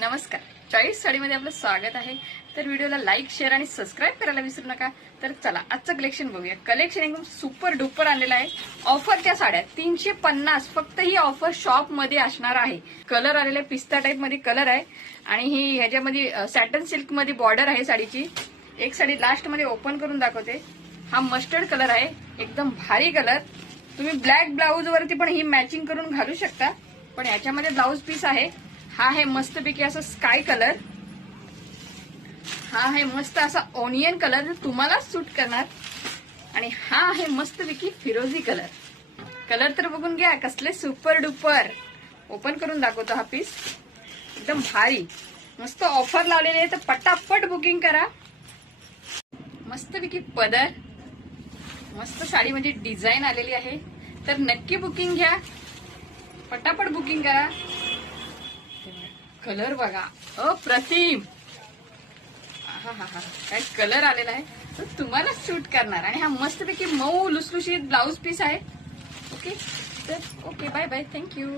नमस्कार, चॉईस साडीमध्ये आपलं स्वागत आहे। तर व्हिडिओला लाईक, शेअर आणि सबस्क्राईब करायला विसरू नका। तर चला आजचं कलेक्शन बघूया। कलेक्शन एकदम सुपर डुपर आलेलं आहे। ऑफरच्या साड्या 350 फक्त ही ऑफर शॉप मध्ये असणार आहे। कलर आलेले पिस्ता टाइप मध्ये कलर आहे आणि ही ह्याच्यामध्ये सॅटन सिल्क मध्ये बॉर्डर आहे साडीची। एक साडी लास्ट मध्ये ओपन करून दाखवते। हा मस्टर्ड कलर आहे, एकदम भारी कलर। तुम्ही ब्लॅक ब्लाउज वरती पण ही मॅचिंग करून घालू शकता, पण याच्यामध्ये ब्लाउज पीस आहे। हा आहे मस्तपैकी असा स्काय कलर, हा आहे मस्त असा ऑनियन कलर तुम्हाला सूट करणार, आणि हा आहे मस्तपैकी फिरोजी कलर। कलर तर बघून घ्या कसले सुपर डुपर। ओपन करून दाखवतो हा पीस, एकदम भारी मस्त ऑफर लावलेली आहे। तर पटापट बुकिंग करा। मस्तपैकी पदर, मस्त साडी म्हणजे डिझाईन आलेली आहे। तर नक्की बुकिंग घ्या, पटापट बुकिंग करा। कलर बघा अप्रतिम, हा हा हा काय कलर आलेला आहे, तो तुम्हाला सूट करणार। आणि हा मस्तपैकी मऊ लुसलुशीत ब्लाउज पीस आहे। ओके, तर ओके, बाय बाय, थँक्यू।